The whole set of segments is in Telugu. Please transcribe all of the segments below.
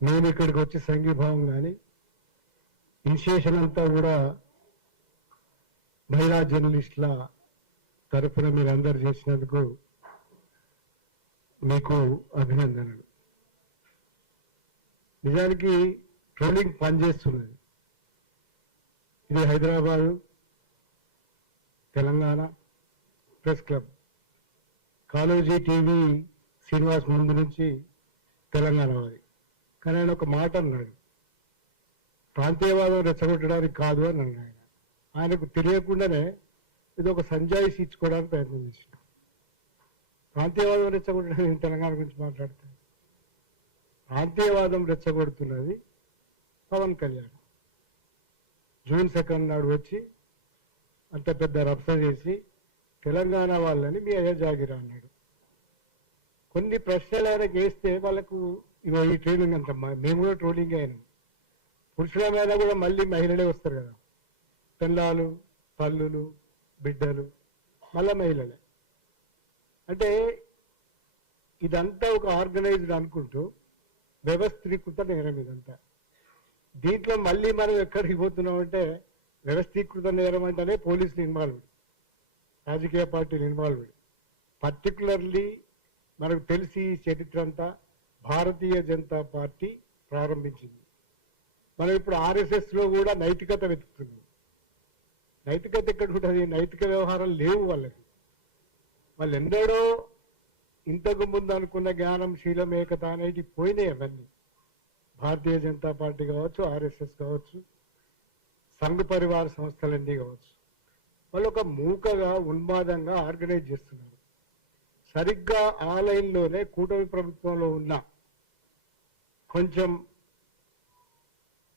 మేము ఇక్కడికి వచ్చి సంఘీభావం కానీ ఇనిషియేషన్ అంతా కూడా మహిళా జర్నలిస్టుల తరఫున మీరు అందరు చేసినందుకు మీకు అభినందనలు. నిజానికి ట్రోలింగ్ పనిచేస్తున్నది. ఇది Hyderabad Telangana press club Kaloji TV Srinivas ముందు నుంచి తెలంగాణ వారి. కానీ ఆయన ఒక మాట అన్నాడు, ప్రాంతీయవాదం రెచ్చగొట్టడానికి కాదు అని అన్నాడు. ఆయనకు తెలియకుండానే ఇది ఒక సంజాయిషి ఇచ్చుకోవడానికి ప్రయత్నం చేశాడు. ప్రాంతీయవాదం రెచ్చగొట్టడానికి తెలంగాణ గురించి మాట్లాడుతాడు. ప్రాంతీయవాదం రెచ్చగొడుతున్నది పవన్ కళ్యాణ్. జూన్ 2 నాడు వచ్చి అంత పెద్ద రభస చేసి తెలంగాణ వాళ్ళని మీ అయ్యా జాగిరా అన్నాడు. కొన్ని ప్రశ్నలు ఆయనకు వేస్తే వాళ్ళకు ఇగో ఈ ట్రైనింగ్ అంత మేము కూడా ట్రోలింగ్ అయినాం. పురుషుల మీద కూడా మళ్ళీ మహిళలే వస్తారు కదా, పిల్లలు తల్లులు బిడ్డలు మళ్ళా మహిళలే. అంటే ఇదంతా ఒక ఆర్గనైజ్డ్ అనుకుంటూ వ్యవస్థీకృత నేరం ఇదంతా. దీంట్లో మళ్ళీ మనం ఎక్కడికి పోతున్నాం అంటే వ్యవస్థీకృత నేరం అంటేనే పోలీసులు ఇన్వాల్వ్డ్, రాజకీయ పార్టీలు ఇన్వాల్వ్డ్. పర్టికులర్లీ మనకు తెలిసి చరిత్ర అంతా భారతీయ జనతా పార్టీ ప్రారంభించింది. మనం ఇప్పుడు ఆర్ఎస్ఎస్లో కూడా నైతికత వెతుకుతున్నాం. నైతికత ఎక్కడ ఉంటుంది? నైతిక వ్యవహారాలు లేవు వాళ్ళకి. వాళ్ళు ఎన్నడో ఇంతకు ముందు అనుకున్న జ్ఞానం శీలం ఏకత అనేవి పోయినాయి. అవన్నీ భారతీయ జనతా పార్టీ కావచ్చు, ఆర్ఎస్ఎస్ కావచ్చు, సంఘ పరివార సంస్థలన్నీ కావచ్చు, వాళ్ళు ఒక మూకగా ఉన్మాదంగా ఆర్గనైజ్ చేస్తున్నారు. సరిగ్గా ఆ లైన్లోనే కూటమి ప్రభుత్వంలో ఉన్న కొంచెం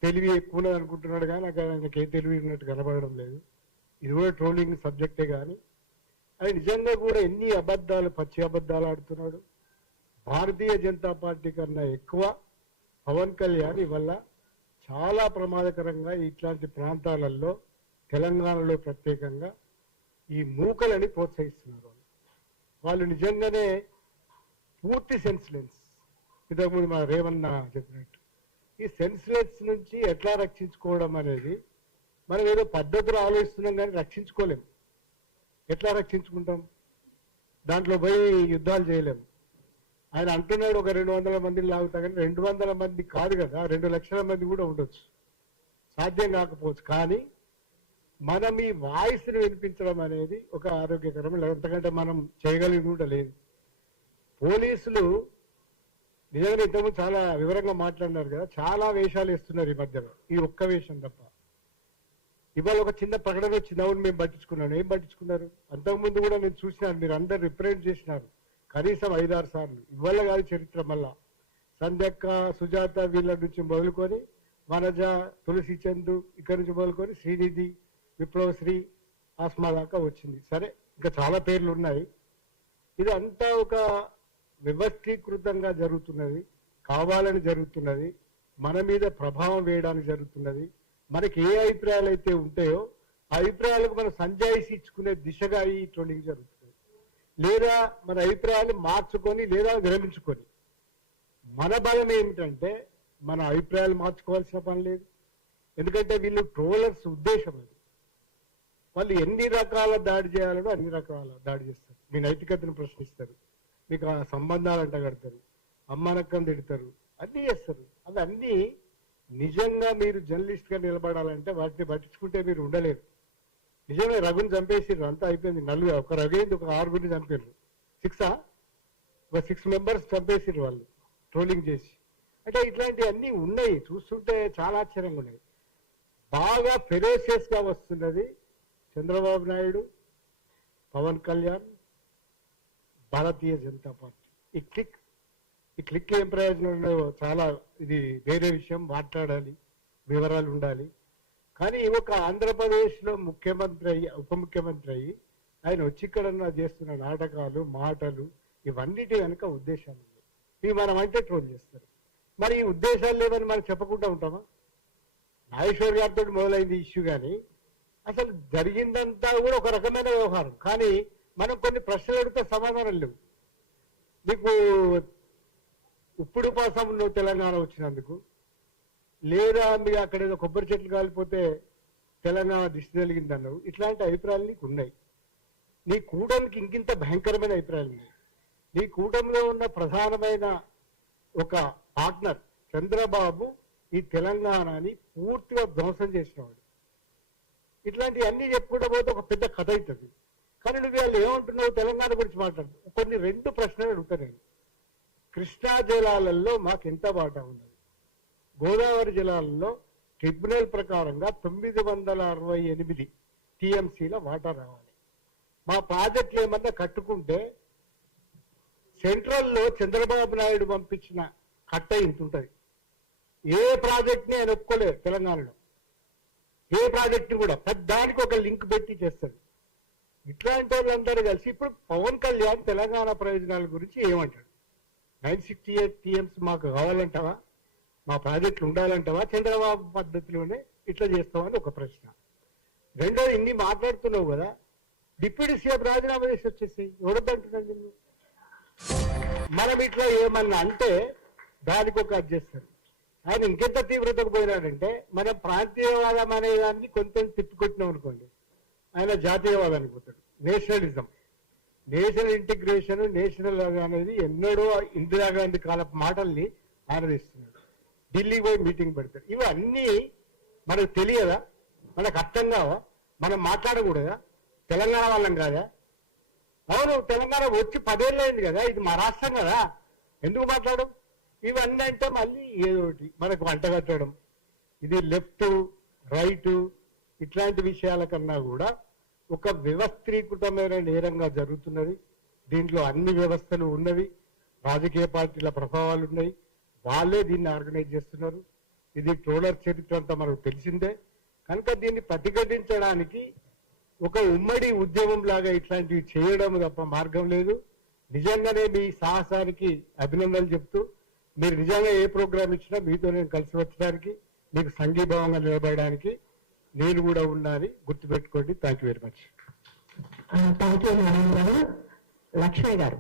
తెలివి ఎక్కువ అనుకుంటున్నాడు కానీ నాకు ఆయనకి ఏ తెలివి ఉన్నట్టు కనబడడం లేదు. ఇది కూడా ట్రోలింగ్ సబ్జెక్టే కానీ అది నిజంగా కూడా ఎన్ని అబద్ధాలు, పచ్చి అబద్ధాలు ఆడుతున్నాడు. భారతీయ జనతా పార్టీ కన్నా ఎక్కువ పవన్ కళ్యాణ్ వల్ల చాలా ప్రమాదకరంగా ఇట్లాంటి ప్రాంతాలలో తెలంగాణలో ప్రత్యేకంగా ఈ మూకలని ప్రోత్సహిస్తున్నారు. వాళ్ళు నిజంగానే పూర్తి సెన్స్లెన్స్. ఇంతకుముందు మా రేవన్న చెప్పినట్టు ఈ సెన్స్లెస్ నుంచి ఎట్లా రక్షించుకోవడం అనేది మనం ఏదో పద్ధతులు ఆలోచిస్తున్నాం కానీ రక్షించుకోలేం. ఎట్లా రక్షించుకుంటాం? దాంట్లో పోయి యుద్ధాలు చేయలేము. ఆయన అంటున్నాడు ఒక 200 మందిని లాగుతా, కానీ 200 మంది కాదు కదా, 2 లక్షల మంది కూడా ఉండొచ్చు, సాధ్యం కాకపోవచ్చు. కానీ మనం ఈ వాయిస్ని వినిపించడం అనేది ఒక ఆరోగ్యకరం. ఎంతకంటే మనం చేయగలిగింది కూడా లేదు. పోలీసులు నిజంగా ఇంతకుముందు చాలా వివరంగా మాట్లాడినారు కదా, చాలా వేషాలు వేస్తున్నారు ఈ మధ్యలో. ఈ ఒక్క వేషం తప్ప. ఇవాళ ఒక చిన్న ప్రకటన వచ్చింది, అవును మేము పట్టించుకున్నాను. ఏం పట్టించుకున్నారు? అంతకుముందు కూడా నేను చూసినాను, మీరు అందరు రిప్రజెంట్ చేసినారు కనీసం 5-6 సార్లు. ఇవాళ కాదు చరిత్ర. మళ్ళా సంధ్యక్క, సుజాత వీళ్ళ నుంచి మొదలుకొని వనజ, తులసి చందు, ఇక్కడి నుంచి మొదలుకొని శ్రీనిధి, విప్లవశ్రీ, ఆస్మా దాకా వచ్చింది. సరే, ఇంకా చాలా పేర్లు ఉన్నాయి. ఇదంతా ఒక వ్యవస్థీకృతంగా జరుగుతున్నది, కావాలని జరుగుతున్నది, మన మీద ప్రభావం వేయడానికి జరుగుతున్నది. మనకి ఏ అభిప్రాయాలు అయితే ఉంటాయో ఆ అభిప్రాయాలకు మనం సంజాయిషి ఇచ్చుకునే దిశగా ఈ ట్రోలింగ్ జరుగుతుంది. లేదా మన అభిప్రాయాలు మార్చుకొని లేదా విరమించుకొని. మన బలం ఏమిటంటే మన అభిప్రాయాలు మార్చుకోవాల్సిన పని లేదు. ఎందుకంటే వీళ్ళు ట్రోలర్స్ ఉద్దేశం అది. వాళ్ళు ఎన్ని రకాల దాడి చేయాలో అన్ని రకాల దాడి చేస్తారు. మీ నైతికతను ప్రశ్నిస్తారు, మీకు ఆ సంబంధాలు అంటగడతారు, అమ్మానక్కం తిడతారు, అన్నీ చేస్తారు. అవి అన్నీ నిజంగా మీరు జర్నలిస్ట్గా నిలబడాలంటే వాటిని పట్టించుకుంటే మీరు ఉండలేరు. నిజంగా రఘుని చంపేసిర్రు, అంతా అయిపోయింది. ఒక రఘుని ఒక 6 చంపారు. 6 మెంబర్స్ చంపేసిర్రు వాళ్ళు ట్రోలింగ్ చేసి. అంటే ఇట్లాంటివన్నీ ఉన్నాయి. చూస్తుంటే చాలా ఆశ్చర్యంగా ఉన్నాయి. బాగా ఫెరోషియస్గా వస్తున్నది చంద్రబాబు నాయుడు, పవన్ కళ్యాణ్, భారతీయ జనతా పార్టీ. ఈ క్లిక్ ఏం ప్రయోజనంలో చాలా, ఇది వేరే విషయం, మాట్లాడాలి, వివరాలు ఉండాలి. కానీ ఒక ఆంధ్రప్రదేశ్లో ముఖ్యమంత్రి అయ్యి, ఉప ముఖ్యమంత్రి అయ్యి ఆయన వచ్చి ఇక్కడ చేస్తున్న నాటకాలు, మాటలు, ఇవన్నిటి వెనుక ఉద్దేశాలు ఉన్నాయి. ఇవి మనం అంటే ట్రోల్ చేస్తారు. మరి ఈ ఉద్దేశాలు లేవని మనం చెప్పకుండా ఉంటామా? నాగేశ్వర్ గారితో మొదలైంది ఇష్యూ. కానీ అసలు జరిగిందంతా కూడా ఒక రకమైన వ్యవహారం. కానీ మనం కొన్ని ప్రశ్నలు అడిగితే సమాధానం లేవు. మీకు ఇప్పుడు పాసంలో తెలంగాణ వచ్చినందుకు, లేదా మీరు అక్కడ ఏదో కొబ్బరి చెట్లు కాలిపోతే తెలంగాణ దిష్టి తెలిగింది అన్నావు. ఇట్లాంటి అభిప్రాయాలు నీకు ఉన్నాయి. నీ కూటమికి ఇంకింత భయంకరమైన అభిప్రాయాలు ఉన్నాయి. నీ కూటమిలో ఉన్న ప్రధానమైన ఒక పార్ట్నర్ చంద్రబాబు ఈ తెలంగాణని పూర్తిగా ధ్వంసం చేసినవాడు. ఇట్లాంటివన్నీ చెప్పుకుంటూ పోతే ఒక పెద్ద కథ అవుతుంది. కానీ నువ్వు వాళ్ళు ఏమంటున్నావు, తెలంగాణ గురించి మాట్లాడుతూ కొన్ని 2 ప్రశ్నలు అడుగుతాను నేను. కృష్ణా జలాలలో మాకు ఎంత వాటా ఉన్నది? గోదావరి జలాలలో ట్రిబ్యునల్ ప్రకారంగా 968 టీఎంసీల వాటా రావాలి. మా ప్రాజెక్టులు ఏమన్నా కట్టుకుంటే సెంట్రల్లో చంద్రబాబు నాయుడు పంపించిన కట్ట ఇంత ఉంటుంది. ఏ ప్రాజెక్ట్ని ఆయన ఒప్పుకోలేదు తెలంగాణలో. ఏ ప్రాజెక్ట్ని కూడా దానికి ఒక లింక్ పెట్టి చేస్తాడు. ఇట్లాంటి వాళ్ళందరూ కలిసి ఇప్పుడు పవన్ కళ్యాణ్ తెలంగాణ ప్రయోజనాల గురించి ఏమంటాడు? 968 టీఎంసీ మాకు కావాలంటావా? మా ప్రాజెక్టులు ఉండాలంటావా? చంద్రబాబు పద్ధతిలోనే ఇట్లా చేస్తామని ఒక ప్రశ్న. రెండోది, ఇన్ని మాట్లాడుతున్నావు కదా, డిప్యూటీ సీఎం రాజీనామా చేసి వచ్చేసాయి. ఎవరొద్దంటున్నాను నిన్ను? మనం ఇట్లా ఏమన్నా అంటే దానికి ఒక అది చేస్తారు. ఆయన ఇంకెంత తీవ్రతకు పోయినాడంటే, మనం ప్రాంతీయవాదం అనే దాన్ని కొంచెం తిప్పికొట్టినాం అనుకోండి, ఆయన జాతీయవాదానికి పోతాడు. నేషనలిజం, నేషనల్ ఇంటిగ్రేషన్, నేషనల్ అనేది ఎన్నడో ఇందిరాగాంధీ కాలపు మాటల్ని ఆయన తీస్తున్నాడు. ఢిల్లీ పోయి మీటింగ్ పెడతాడు. ఇవన్నీ మనకు తెలియదా? మనకు అర్థం కావా? మనం మాట్లాడకూడదా? తెలంగాణ వాళ్ళం కాదా? అవును, తెలంగాణ వచ్చి 10 ఏళ్ళు అయింది కదా, ఇది మా రాష్ట్రం కదా, ఎందుకు మాట్లాడడం? ఇవన్నీ అంటే మళ్ళీ ఏదోటి మనకు వంటగట్టడం. ఇది లెఫ్ట్ రైట్ ఇట్లాంటి విషయాల కన్నా కూడా ఒక వ్యవస్థీకృతమైన నేరంగా జరుగుతున్నది. దీంట్లో అన్ని వ్యవస్థలు ఉన్నవి, రాజకీయ పార్టీల ప్రభావాలు ఉన్నాయి, వాళ్ళే దీన్ని ఆర్గనైజ్ చేస్తున్నారు. ఇది ట్రోలర్ చరిత్ర అంతా మనకు తెలిసిందే. కనుక దీన్ని ప్రతిఘటించడానికి ఒక ఉమ్మడి ఉద్యమం లాగా ఇట్లాంటివి చేయడం తప్ప మార్గం లేదు. నిజంగానే మీ సాహసానికి అభినందనలు చెప్తూ, మీరు నిజంగా ఏ ప్రోగ్రాం ఇచ్చినా మీతో నేను కలిసి వచ్చడానికి, మీకు సంఘీభావంగా నిలబడడానికి నేను కూడా ఉన్నాను, గుర్తుపెట్టుకోండి. Thank you very much. Thank you. Lakshmayya గారు.